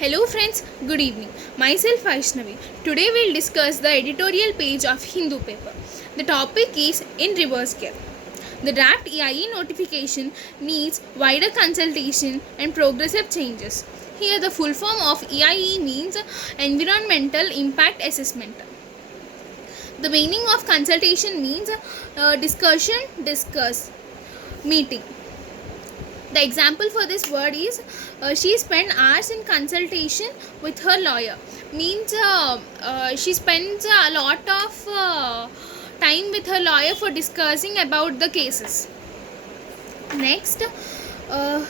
Hello friends, good evening. Myself Vaishnavi. Today we'll discuss the editorial page of Hindu paper. The topic is in reverse gear. The draft EIE notification needs wider consultation and progressive changes. Here the full form of EIE means Environmental Impact Assessment. The meaning of consultation means discussion, discuss, meeting. The example for this word is she spent hours in consultation with her lawyer. Means she spends a lot of time with her lawyer for discussing about the cases. Next, the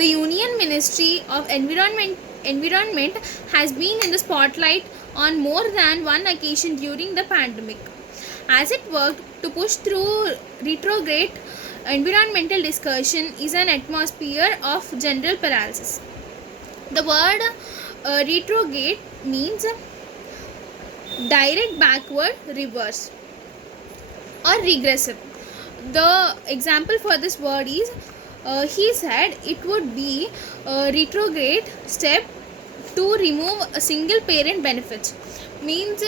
Union Ministry of Environment has been in the spotlight on more than one occasion during the pandemic, as it worked to push through retrograde environmental discussion is an atmosphere of general paralysis. The word retrograde means direct backward, reverse, or regressive. The example for this word is he said it would be a retrograde step to remove a single parent benefits. Means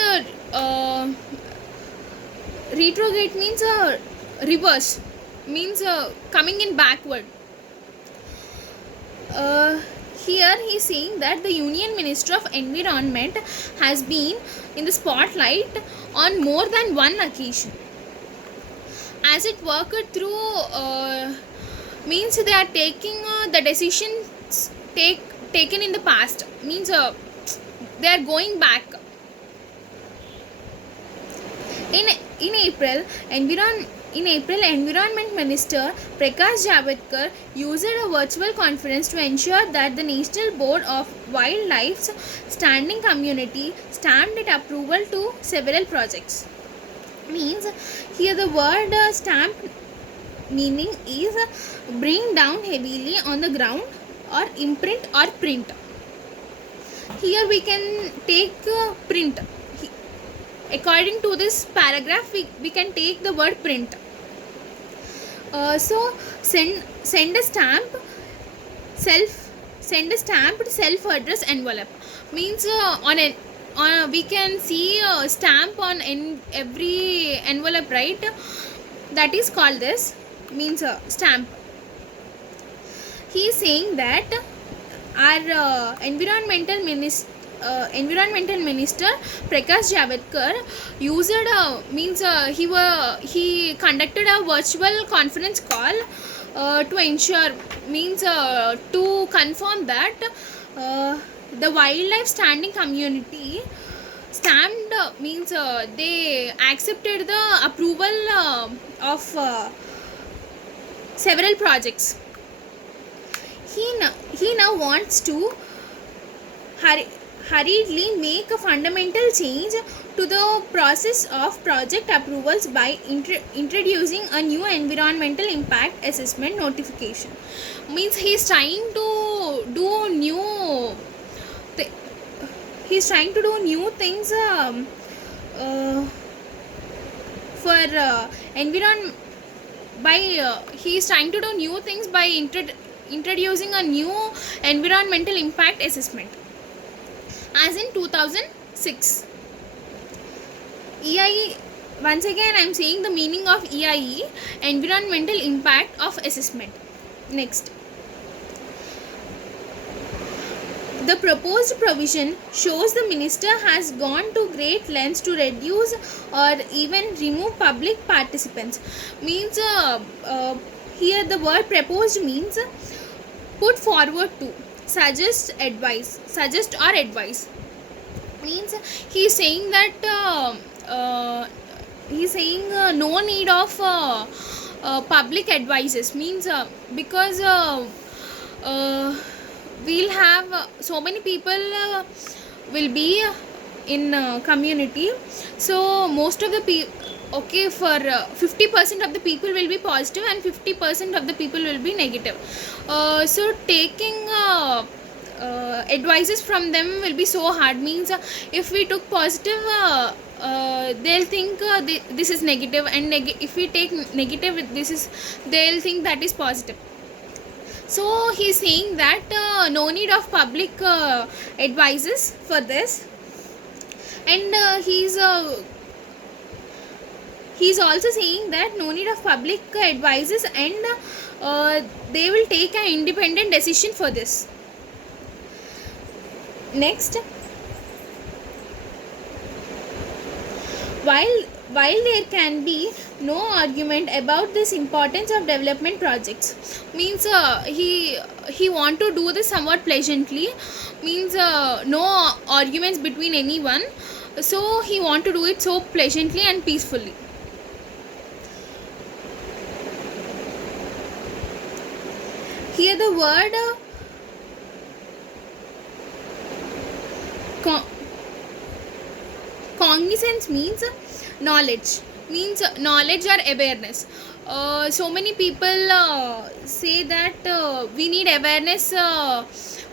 retrograde means reverse, means coming in backward. Here he is saying that the Union Minister of Environment has been in the spotlight on more than one occasion, as it worked through means they are taking the decisions taken in the past, means they are going back. In April, Environment Minister Prakash Javadekar used a virtual conference to ensure that the National Board of Wildlife's Standing Committee stamped its approval to several projects. Means here the word stamp meaning is bring down heavily on the ground or imprint or print. Here we can take print. According to this paragraph, we can take the word print. So send a stamped self-addressed envelope. Means we can see a stamp on every envelope, right? That is called this, means stamp. He is saying that our environmental minister Prakash Javadekar used means he conducted a virtual conference call to ensure, means to confirm that the wildlife standing community stamped, means they accepted the approval of several projects. He now wants to hurriedly make a fundamental change to the process of project approvals by introducing a new environmental impact assessment notification. Means he is trying to do new things for environment by he is trying to do new things by introducing a new environmental impact assessment, as in 2006. EIE, once again I am saying the meaning of EIE, environmental impact of assessment. Next, the proposed provision shows the minister has gone to great lengths to reduce or even remove public participants. Means here the word proposed means put forward to, suggest or advise. Means he is saying that no need of public advices. Means because we'll have so many people will be in community, so most of the people, okay, for 50% of the people will be positive and 50% of the people will be negative. So taking advices from them will be so hard. Means if we took positive, they'll think this is negative, and if we take negative, they'll think that is positive. So he's saying that no need of public advices for this, and he's also saying that no need of public advices, and they will take an independent decision for this. Next, while while there can be no argument about this importance of development projects, means he want to do this somewhat pleasantly, means no arguments between anyone, so he want to do it so pleasantly and peacefully. Here the word co- cognizance means knowledge or awareness. So many people say that we need awareness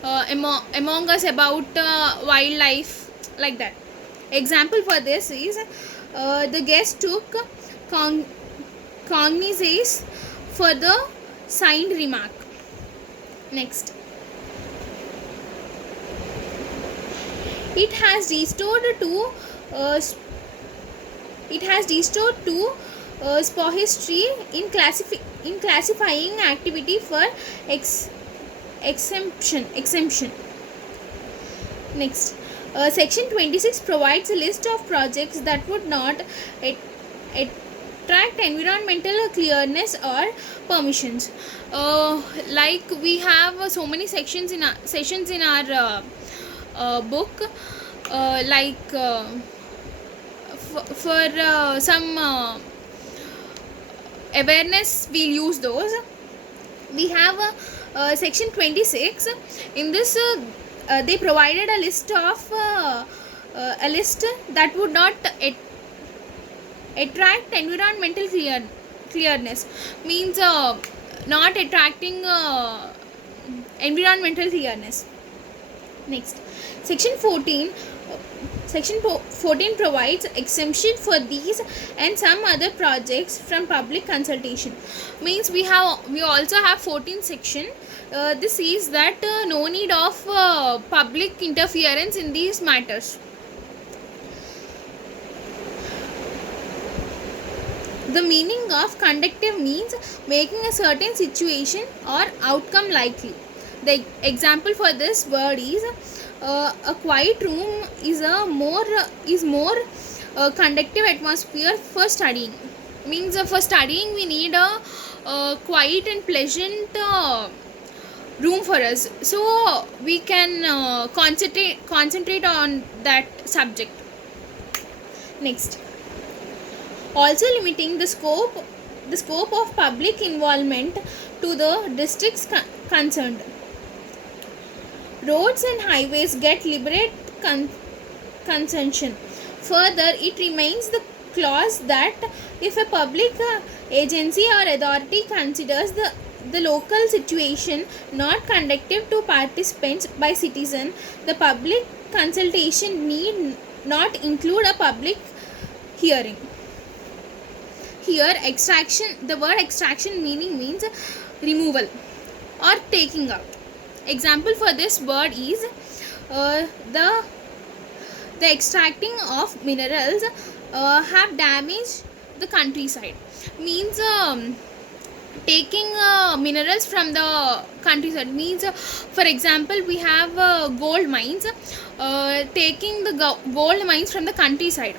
among us about wildlife, like that. Example for this is the guest took con- cognizance for the signed remark. Next, it has restored to history in classifying activity for exemption. Next, section 26 provides a list of projects that would not attract environmental clearness or permissions. Like we have so many sections in our book, like for some awareness we'll use those. We have section 26. In this they provided a list that would not attract environmental clearness, means not attracting environmental clearness. Next, section 14 provides exemption for these and some other projects from public consultation. Means we also have 14 section. This is that no need of public interference in these matters. The meaning of conducive means making a certain situation or outcome likely. The example for this word is a quiet room is more conducive atmosphere for studying. Means for studying we need a quiet and pleasant room for us, so we can concentrate on that subject. Next, also limiting the scope of public involvement to the districts concerned. Roads and highways get liberate concession. Further, it remains the clause that if a public agency or authority considers the local situation not conducive to participants by citizen, the public consultation need not include a public hearing. Here, the word extraction meaning means removal or taking out. Example for this word is the extracting of minerals have damaged the countryside. Means taking minerals from the countryside. Means for example, we have gold mines, taking the gold mines from the countryside.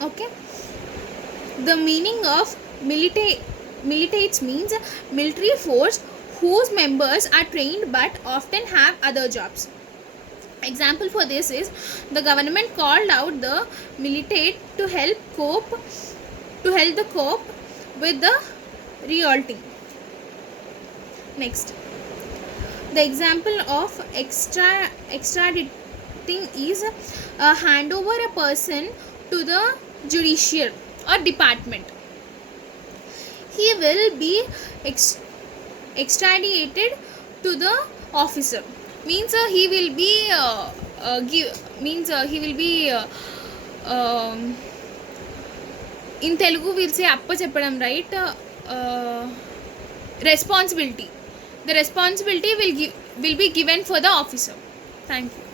Okay. The meaning of militates means military force whose members are trained but often have other jobs. Example for this is the government called out the militate to help cope with the revolting. Next, the example of extraditing is hand over a person to the judicial or department. He will be extradited to the officer. Means he will be in Telugu we'll say appa cheppadam, right? Responsibility. The responsibility will be given for the officer. Thank you.